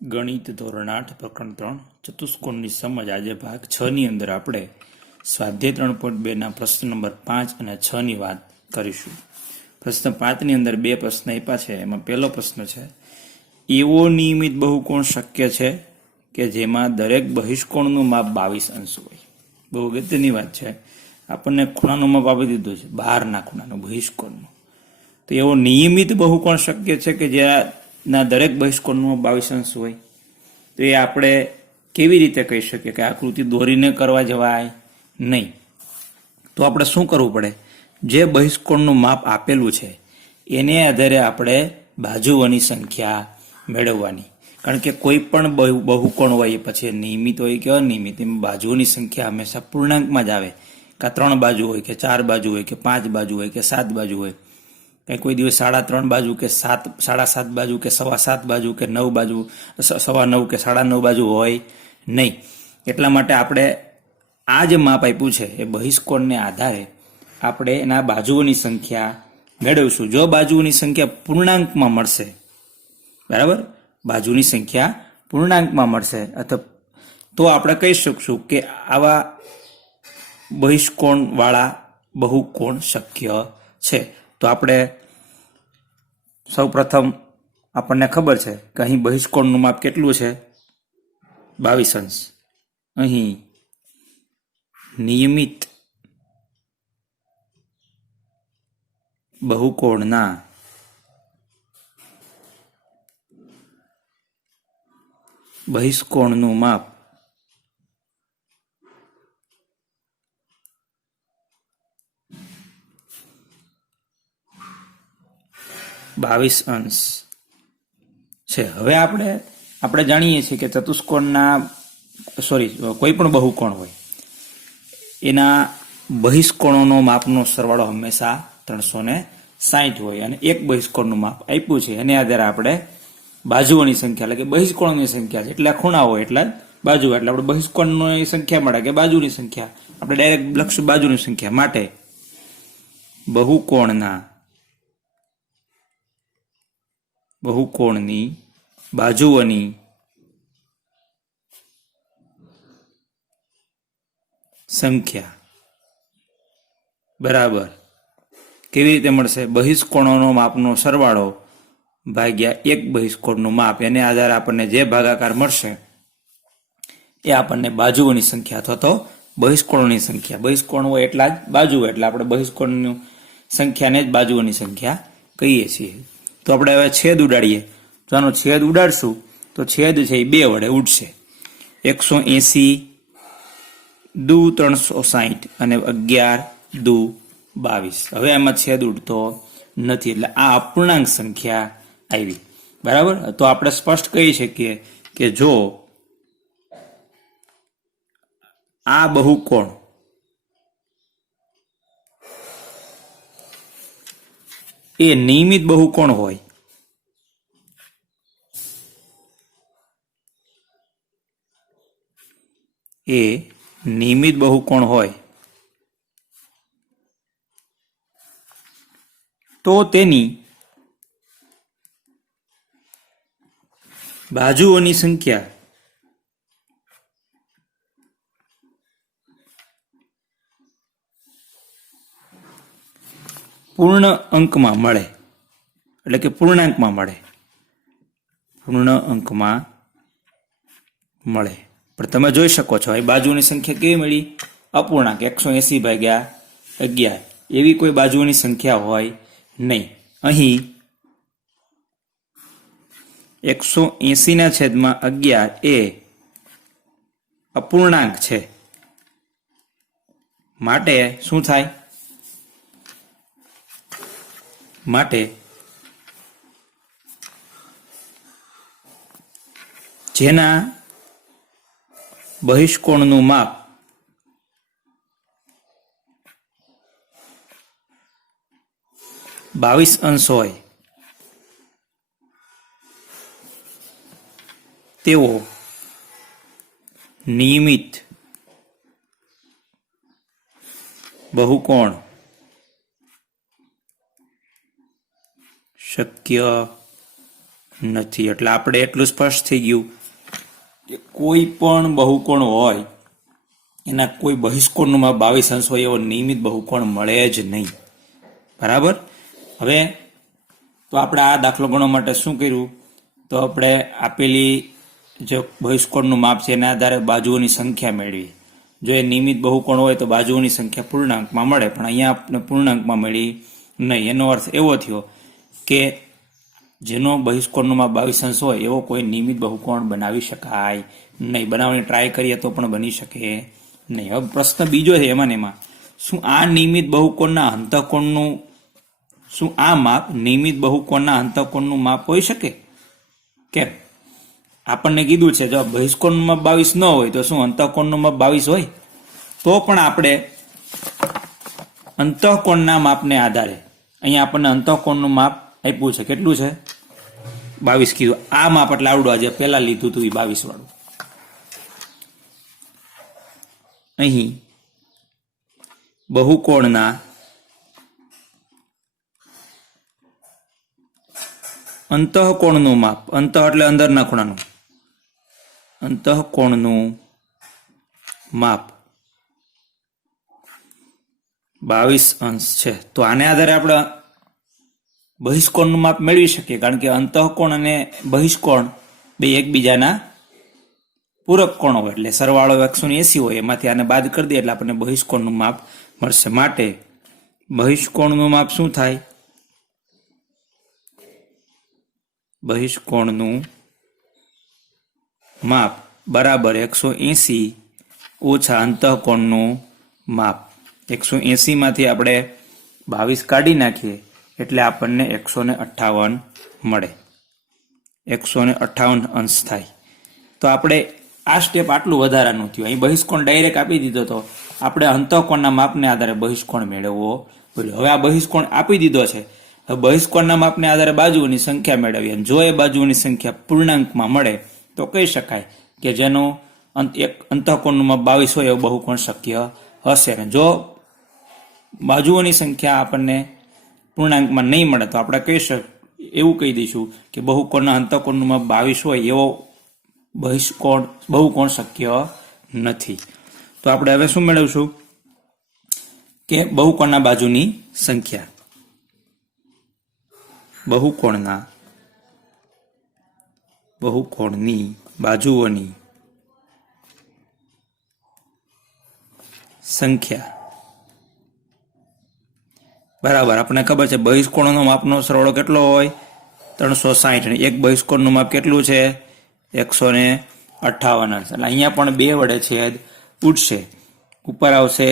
ગણિત ધોરણ 8 પ્રકરણ 3 ચતુષ્કોણની સમજ. આજે ભાગ 6 ની અંદર આપણે સ્વાધ્યાય 3.2 ના પ્રશ્ન નંબર 5 અને 6 ની વાત કરીશું. પ્રશ્ન 5 ની અંદર બે પ્રશ્ન આપ્યા છે. એમાં પહેલો પ્રશ્ન છે, એવો નિયમિત બહુકોણ શક્ય છે કે જેમાં દરેક બહિષ્કોણનું માપ 22 અંશ હોય. બહુ અગત્યની વાત છે. આપણને ખૂણાનું માપ આપી દીધું છે, બહારના ખૂણાનું, બહિષ્કોણનું. તો એવો નિયમિત બહુકોણ શક્ય છે કે જેના દરેક બહિષ્કોણનું 22 અંશ હોય. તો એ આપણે કેવી રીતે કહી શકીએ કે આકૃતિ દોરીને કરવા જવાય નહીં. તો આપણે શું કરવું પડે? જે બહિષ્કોણનું માપ આપેલું છે એને આધારે આપણે બાજુઓની સંખ્યા મેળવવાની. કારણ કે કોઈ પણ બહુકોણ હોય, પછી નિયમિત હોય કે અનિયમિત, એમાં બાજુઓની સંખ્યા હંમેશા પૂર્ણાંકમાં જ આવે. કે 3 બાજુ હોય કે 4 બાજુ હોય કે 5 બાજુ હોય કે 7 બાજુ હોય. કે કોઈ દિવસ 3.5 બાજુ કે 7.5 બાજુ કે 7.25 બાજુ કે 9 બાજુ, 9.25 કે 9.5 બાજુ હોય નહીં. એટલા માટે આપણે આ જે માપ આપ્યું છે એ બહિષ્કોણને આધારે આપણે એના બાજુઓની સંખ્યા મેળવીશું. જો બાજુઓની સંખ્યા પૂર્ણાંકમાં મળશે, બરાબર, બાજુની સંખ્યા પૂર્ણાંકમાં મળશે અથવા તો આપણે કહી શકશું કે આવા બહિષ્કોણ વાળા બહુકોણ શક્ય છે. તો આપણે સૌ પ્રથમ આપણને ખબર છે કે અહીં બહિષ્કોણનું માપ કેટલું છે? 22 અંશ. અહીં નિયમિત બહુકોણના બહિષ્કોણનું માપ 22 અંશ છે. હવે આપણે જાણીએ છીએ કે ચતુષ્કોણના કોઈ પણ બહુકોણ હોય એના બહિષ્કોણોનો માપનો સરવાળો હંમેશા 360 હોય. અને એક બહિષ્કોણનું માપ આપ્યું છે એને આધારે આપણે બાજુઓની સંખ્યા, એટલે કે બહિષ્કોણોની સંખ્યા છે, એટલે ખૂણા હોય એટલે બાજુ, એટલે આપણે બહિષ્કોણની સંખ્યા મળે કે બાજુની સંખ્યા, આપણે ડાયરેક્ટ લખશું બાજુની સંખ્યા. માટે બહુકોણની બાજુઓની સંખ્યા બરાબર કેવી રીતે મળશે? બહિષ્કોણોનો માપનો સરવાળો ભાગ્યા એક બહિષ્કોણનું માપ. એને આધારે આપણને જે ભાગાકાર મળશે એ આપણને બાજુઓની સંખ્યા અથવા તો બહિષ્કોણોની સંખ્યા. બહિષ્કોણ હોય એટલા જ બાજુ હોય, એટલે આપણે બહિષ્કોણની સંખ્યાને જ બાજુઓની સંખ્યા કહીએ છીએ. તો આપણે હવે છેદ ઉડાડીએ. તો આનો છેદ ઉડાડશું તો છેદ છે એ 2 વડે ઉડશે. 180 દુ 360 અને 11 દુ 22. હવે એમાં છેદ ઉડતો નથી, એટલે આ અપૂર્ણાંક સંખ્યા આવી. બરાબર. તો આપણે સ્પષ્ટ કહી શકીએ કે જો આ બહુકોણ એ નિયમિત બહુકોણ હોય, તો તેની બાજુઓની સંખ્યા પૂર્ણ અંકમાં મળે, એટલે કે પૂર્ણાંકમાં મળે. પણ તમે જોઈ શકો છો અહીં બાજુની સંખ્યા કેવી મળી? અપૂર્ણાંક. 180/11. એવી કોઈ બાજુની સંખ્યા હોય નહીં. અહીં 180/11 એ અપૂર્ણાંક છે. માટે શું થાય? માટે જેના બહિષ્કોણનું માપ 22 અંશ હોય તેઓ નિયમિત બહુકોણ શક્ય નથી. એટલે આપણે એટલું સ્પષ્ટ થઈ ગયું કે કોઈ પણ બહુકોણ હોય એના કોઈ બહિષ્કોણનું માપ 22 અંશ હોય એવો નિયમિત બહુકોણ મળે જ નહીં. બરાબર. હવે તો આપણે આ દાખલો ગણવા માટે શું કર્યું, તો આપણે આપેલી જે બહિષ્કોણનું માપ છે એના આધારે બાજુઓની સંખ્યા મેળવી. જો એ નિયમિત બહુકોણ હોય તો બાજુઓની સંખ્યા પૂર્ણાંકમાં મળે, પણ અહીંયા આપણે પૂર્ણાંકમાં મળી નહીં. એનો અર્થ એવો થયો કે જેનો બહિષ્કોણનું માપ 22 અંશ હોય એવો કોઈ નિયમિત બહુકોણ બનાવી શકાય નહીં. બનાવવાની ટ્રાય કરીએ તો પણ બની શકે નહીં. હવે પ્રશ્ન બીજો છે એમાં શું આ નિયમિત બહુકોણના અંતઃકોણનું આ માપ નિયમિત બહુકોણના અંતઃકોણનું માપ હોઈ શકે? કેમ? આપણને કીધું છે જો બહિષ્કોણનું માપ 22 ન હોય તો શું અંતઃકોણનું માપ 22 હોય? તો પણ આપણે અંતઃકોણના માપને આધારે અહીંયા આપણને અંતઃકોણનું માપ આપ્યું છે. કેટલું છે? 22 કીધું. આ માપ એટલે આવડું આજે પહેલા લીધું હતું એ 22 વાળું. અહીં બહુકોણના અંતઃકોણનું માપ, અંતઃ એટલે અંદરના ખૂણાનું, અંતઃકોણનું માપ 22 અંશ છે. તો આને આધારે આપણે બહિષ્કોણનું માપ મેળવી શકીએ, કારણ કે અંતઃકોણ અને બહિષ્કોણ બે એકબીજાના પૂરક કોણ હોય, એટલે સરવાળો 180 હોય, એમાંથી આને બાદ કરી દઈએ એટલે આપણને બહિષ્કોણનું માપ મળશે. માટે બહિષ્કોણનું માપ શું થાય? બહિષ્કોણનું માપ બરાબર 180 ઓછા અંતઃકોણનું માપ. 180 માંથી આપણે 22 કાઢી નાખીએ એટલે આપણને 158 મળે. 158 અંશ થાય. તો આપણે આ સ્ટેપ આટલું વધારાનું થયું. અહીં બહિષ્કોણ ડાયરેક્ટ આપી દીધો તો આપણે અંતઃકોણના માપને આધારે બહિષ્કોણ મેળવવો પડ્યો. હવે આ બહિષ્કોણ આપી દીધો છે, હવે બહિષ્કોણના માપને આધારે બાજુઓની સંખ્યા મેળવીએ. જો એ બાજુઓની સંખ્યા પૂર્ણાંકમાં મળે તો કહી શકાય કે જેનો અંતઃકોણનું માપ 22 હોય એવું બહુકોણ શક્ય હશે. અને જો બાજુઓની સંખ્યા આપણને પૂર્ણાંકમાં નહીં મળે તો આપણે એવું કહી દઈશું કે બહુકોણના અંતઃકોણનું માપ 22 હોય એવો બહુકોણ શક્ય નથી. તો આપણે હવે શું મેળવશું કે બહુકોણના બાજુની સંખ્યા, બહુકોણની બાજુઓની સંખ્યા બરાબર. આપણને ખબર છે બહિષ્કોણનો માપનો સરવાળો કેટલો હોય? 360. એક બહિષ્કોણનું માપ કેટલું છે? 158 અંશ. એટલે અહીંયા પણ 2 વડે છેદ ઉડશે. ઉપર આવશે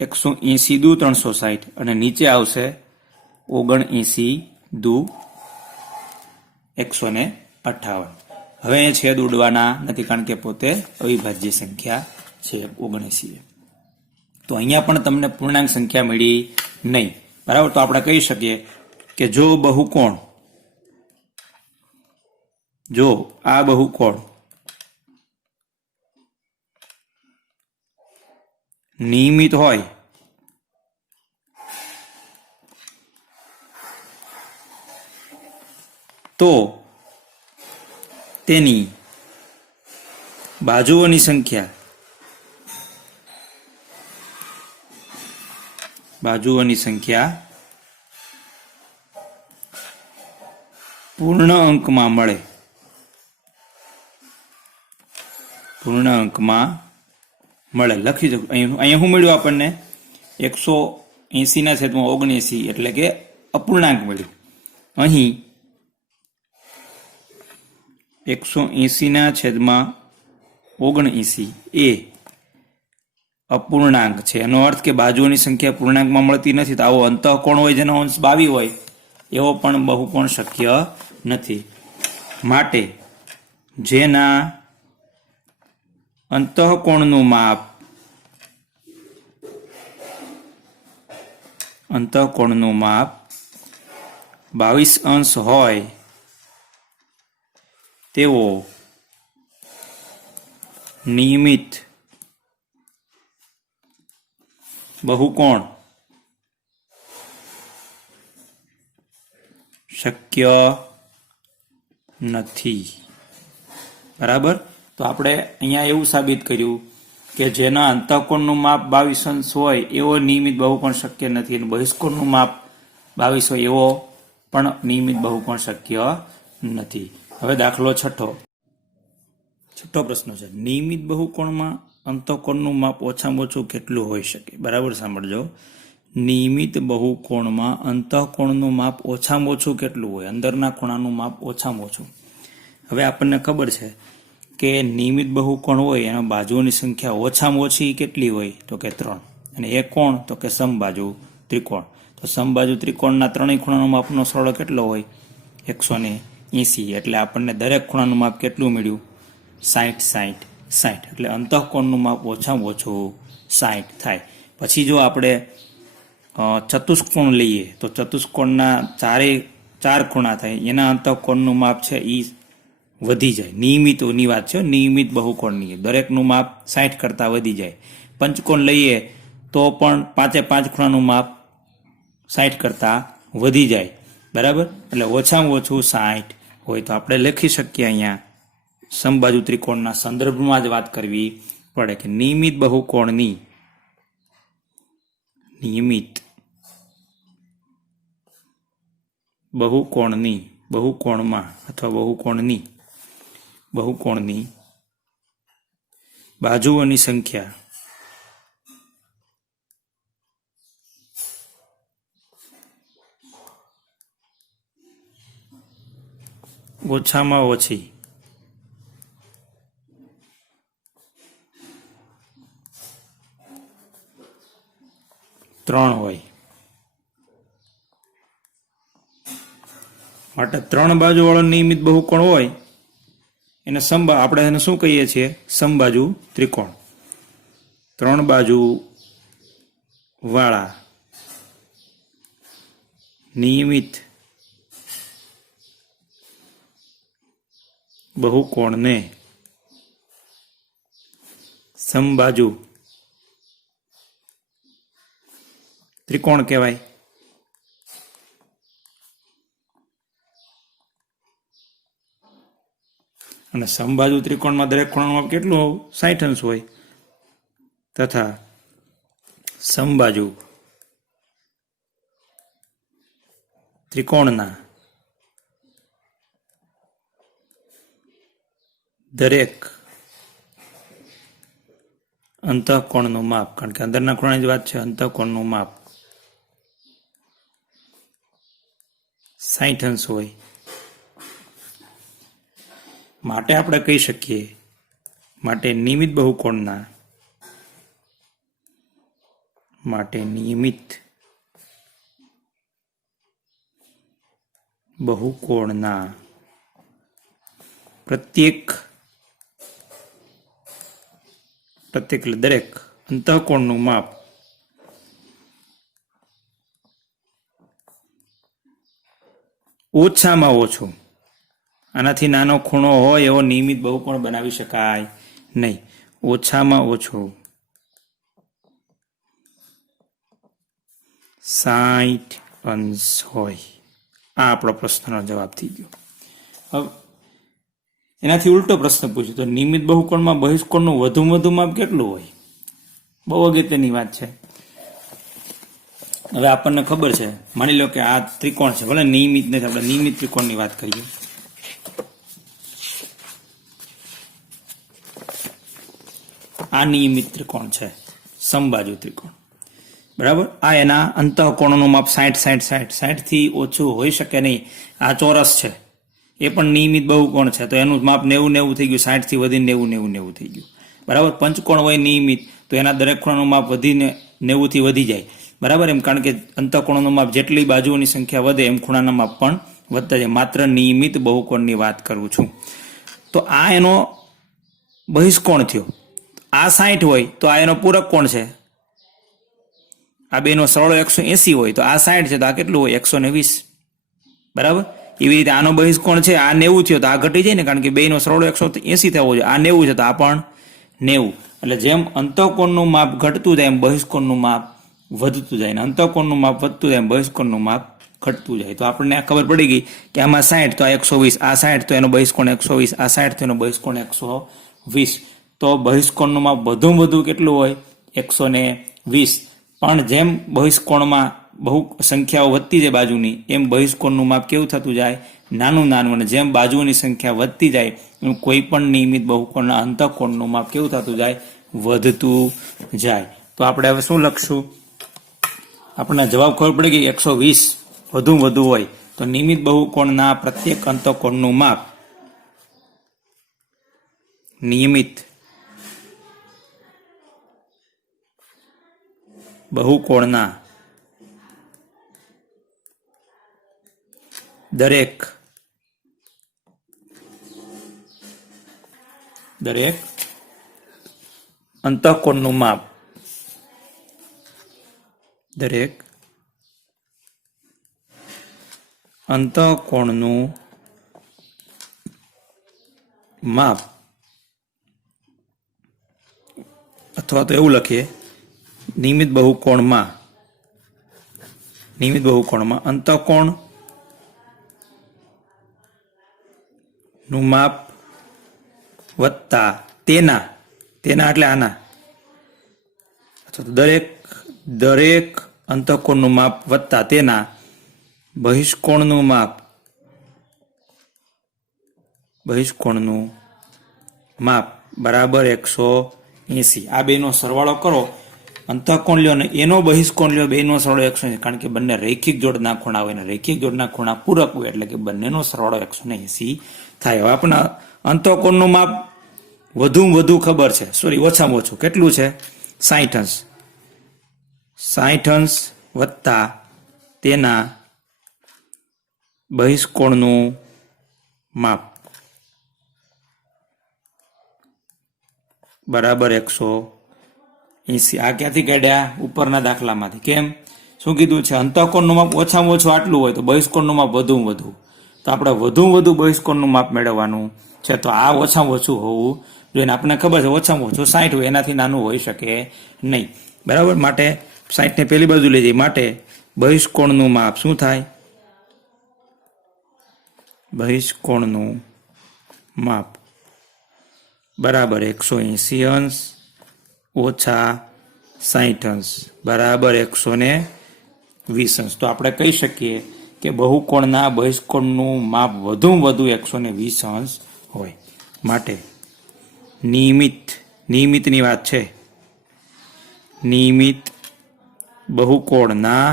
180 દુ 360 અને નીચે આવશે 79 દુ 158. હવે અહીંયા છેદ ઉડવાના નથી, કારણ કે પોતે અવિભાજ્ય સંખ્યા છે 79. તો અહીંયા પણ તમને પૂર્ણાંક સંખ્યા મળી નહીં. બરાબર. તો આપણે કહી શકીએ કે જો આ બહુકોણ નિયમિત હોય તો તેની બાજુઓની સંખ્યા પૂર્ણ અંકમાં મળે. લખી દો. અહીંયા શું મળ્યું આપણને? 180/79 એટલે કે અપૂર્ણાંક મળ્યું. અહીં 180/79 એ અપૂર્ણાંક છે. એનો અર્થ કે બાજુઓની સંખ્યા પૂર્ણાંકમાં મળતી નથી. તો આવો અંતઃકોણ હોય જેનો અંશ 22 હોય એવો પણ બહુકોણ શક્ય નથી. માટે જેના અંતઃકોણનું માપ 22 અંશ હોય તેવો નિયમિત બહુકોણ શક્ય નથી. બરાબર. તો આપણે અહીંયા એવું સાબિત કર્યું કે જેના અંતઃકોણનું માપ 22 અંશ હોય એવો નિયમિત બહુકોણ શક્ય નથી અને બહિષ્કોણનું માપ 22 હોય એવો પણ નિયમિત બહુકોણ શક્ય નથી. હવે દાખલો છઠ્ઠો પ્રશ્ન છે, નિયમિત બહુકોણમાં અંતઃકોણનું માપ ઓછામાં ઓછું કેટલું હોઈ શકે? બરાબર સાંભળજો. નિયમિત બહુકોણમાં અંતઃકોણનું માપ ઓછામાં ઓછું કેટલું હોય? અંદરના ખૂણાનું માપ ઓછામાં ઓછું. હવે આપણને ખબર છે કે નિયમિત બહુકોણ હોય એના બાજુઓની સંખ્યા ઓછામાં ઓછી કેટલી હોય? તો કે 3. અને એ કોણ? તો કે સમબાજુ ત્રિકોણ. તો સમબાજુ ત્રિકોણના ત્રણેય ખૂણાનો માપનો સરવાળો કેટલો હોય? 180. એટલે આપણને દરેક ખૂણાનું માપ કેટલું મળ્યું? 60. એટલે અંતઃકોણનું માપ ઓછામાં ઓછું 60 થાય. પછી જો આપણે ચતુષ્કોણ લઈએ તો ચતુષ્કોણના ચાર ખૂણા થાય, એના અંતઃકોણનું માપ છે એ વધી જાય. નિયમિતની વાત છે, નિયમિત બહુકોણની દરેકનું માપ 60 કરતાં વધી જાય. પંચકોણ લઈએ તો પણ 5 ખૂણાનું માપ 60 કરતાં વધી જાય. બરાબર. એટલે ઓછામાં ઓછું 60 હોય. તો આપણે લખી શકીએ અહીંયા સમબાજુ ત્રિકોણના સંદર્ભમાં જ વાત કરવી પડે કે નિયમિત બહુકોણમાં અથવા બહુકોણની બાજુઓની સંખ્યા ઓછામાં ઓછી 3 હોય. માટે 3 બાજુ વાળો નિયમિત બહુકોણ હોય એને આપણે એને શું કહીએ છીએ? સમબાજુ ત્રિકોણ. 3 બાજુ વાળા નિયમિત બહુકોણને સમબાજુ ત્રિકોણ કહેવાય. અને સમબાજુ ત્રિકોણમાં દરેક ખૂણાનું માપ કેટલું હોય? 60 અંશ હોય. તથા સમબાજુ ત્રિકોણના દરેક અંતઃકોણનું માપ, કારણ કે અંદરના ખૂણાની જ વાત છે, અંતઃકોણનું માપ 60 અંશ હોય. માટે આપણે કહી શકીએ નિયમિત બહુકોણના પ્રત્યેક એટલે દરેક અંતઃકોણનું માપ ઓછામાં ઓછું, આનાથી નાનો ખૂણો હોય એવો નિયમિત બહુકોણ બનાવી શકાય નહીં. ઓછામાં ઓછું 60 અંશ હોય. આ આપણો પ્રશ્નનો જવાબ થઈ ગયો. હવે એનાથી ઉલટો પ્રશ્ન પૂછ્યો તો નિયમિત બહુકોણમાં બહિષ્કોણનું વધુ માપ કેટલું હોય? બહુ અગત્યની વાત છે. હવે આપણને ખબર છે, માની લો કે આ ત્રિકોણ છે, ભલે નિયમિત નથી, આપણે નિયમિત ત્રિકોણની વાત કરીએ. આ નિયમિત ત્રિકોણ છે, સમબાજુ ત્રિકોણ. બરાબર. આ એના અંતઃકોણનું માપ 60 થી ઓછું હોઈ શકે નહીં. આ ચોરસ છે, એ પણ નિયમિત બહુકોણ છે, તો એનું માપ 90 થઈ ગયું. 60 થી વધીને 90 થઈ ગયું. બરાબર. પંચકોણ હોય નિયમિત તો એના દરેક ખૂણાનું માપ વધીને 90 થી વધી જાય. બરાબર. એમ કારણ કે અંતઃકોણનું માપ જેટલી બાજુઓની સંખ્યા વધે એમ ખૂણાના માપ પણ વધતા જાય. માત્ર નિયમિત બહુકોણની વાત કરું છું. તો આ એનો બહિષ્કોણ થયો. આ 60 હોય તો આ એનો પૂરક કોણ છે. આ બેનો સરવાળો 180 હોય તો આ 60 છે તો આ કેટલું હોય? 120. બરાબર. એવી રીતે આનો બહિષ્કોણ છે, આ 90 થયો તો આ ઘટી જાય ને, કારણ કે બેનો સરવાળો 180 થવો જોઈએ. આ 90 છે તો આ પણ 90. એટલે જેમ અંતઃકોણનું માપ ઘટતું જાય એમ બહિષ્કોણનું માપ વધતું જાય, અને અંતઃકોણનું માપ વધતું જાય એમ બહિષ્કોણનું માપ ઘટતું જાય. તો આપણને આ ખબર પડી ગઈ કે આમાં 60 તો આ 120, આ 60 તો એનો બહિષ્કોણ 120, આ 60 તો એનો બહિષ્કોણ 120. તો બહિષ્કોણનું માપ વધુમાં વધુ કેટલું હોય? 120. પણ જેમ બહિષ્કોણમાં બહુ સંખ્યાઓ વધતી જાય બાજુની, એમ બહિષ્કોણનું માપ કેવું થતું જાય? નાનું નાનું. અને જેમ બાજુઓની સંખ્યા વધતી જાય એમ કોઈ પણ નિયમિત બહુકોણના અંતઃકોણનું માપ કેવું થતું જાય? વધતું જાય. તો આપણે હવે શું લખશું? આપણને જવાબ ખબર પડી ગઈ 120 વધુ વધુ હોય તો નિયમિત બહુકોણના પ્રત્યેક અંતઃકોણનું માપ નિયમિત બહુકોણના દરેક અંતઃકોણનું માપ અથવા તો એવું લખીએ નિયમિત બહુકોણમાં અંતઃકોણનું માપ વત્તા તેના એટલે આના, અથવા તો દરેક અંતઃકોણનું માપ વત્તા તેના બહિષ્કોણનું માપ બરાબર 180. આ બેનો સરવાળો કરો, અંતઃકોણ લ્યો અને એનો બહિષ્કોણ લ્યો, બેનો સરવાળો 180. કારણ કે બંને રૈખિક જોડના ખૂણા હોય ને રૈખિક જોડના ખૂણા પૂરક હોય એટલે કે બંનેનો સરવાળો 180 થાય. હવે આપણે અંતઃકોણનું માપ વધુ ખબર છે, ઓછામાં ઓછું કેટલું છે? 60 અંશ. 60 અંશ વત્તા તેના બહિષ્કોણનું માપ બરાબર 180. આ ક્યાંથી કાઢ્યા? ઉપરના દાખલામાંથી. કેમ? શું કીધું છે? અંતઃકોણનું માપ ઓછામાં ઓછું આટલું હોય તો બહિષ્કોણનું માપ વધુમાં વધુ. તો આપણે વધુમાં વધુ બહિષ્કોણનું માપ મેળવવાનું છે. તો આ ઓછામાં ઓછું હોવું જોઈએ. આપણને ખબર છે ઓછામાં ઓછું 60 હોય, એનાથી નાનું હોઈ શકે નહીં. બરાબર? માટે 60 ને પેલી બાજુ લઈ જઈએ. માટે બહિષ્કોણનું માપ શું થાય? બહિષ્કોણનું માપ બરાબર 180 અંશ ઓછા 60 અંશ બરાબર 120 અંશ. તો આપણે કહી શકીએ કે બહુકોણના બહિષ્કોણનું માપ વધુમાં વધુ 120 અંશ હોય. માટે નિયમિતની વાત છે. નિયમિત બહુકોણના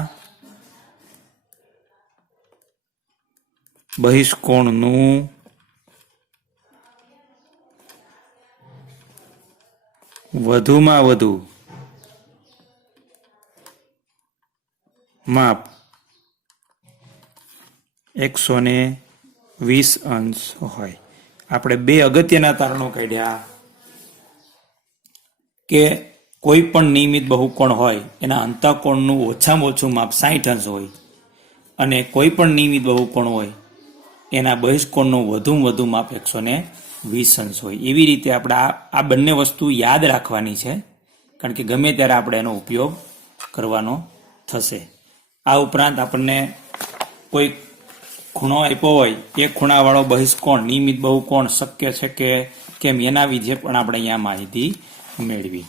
બહિષ્કોણનું વધુમાં વધુ માપ 120 અંશ હોય. આપણે બે અગત્યના તારણો કાઢ્યા કે કોઈ પણ નિયમિત બહુકોણ હોય એના અંતઃકોણનું ઓછામાં ઓછું માપ 60 અંશ હોય અને કોઈ પણ નિયમિત બહુકોણ હોય એના બહિષ્કોણનું વધુમાં વધુ માપ 120 અંશ હોય. એવી રીતે આપણે આ બંને વસ્તુ યાદ રાખવાની છે, કારણ કે ગમે ત્યારે આપણે એનો ઉપયોગ કરવાનો થશે. આ ઉપરાંત આપણને કોઈ ખૂણો આપ્યો હોય, એ ખૂણાવાળો બહિષ્કોણ નિયમિત બહુકોણ શક્ય છે કે કેમ એના વિશે પણ આપણે અહીંયા માહિતી મેળવી.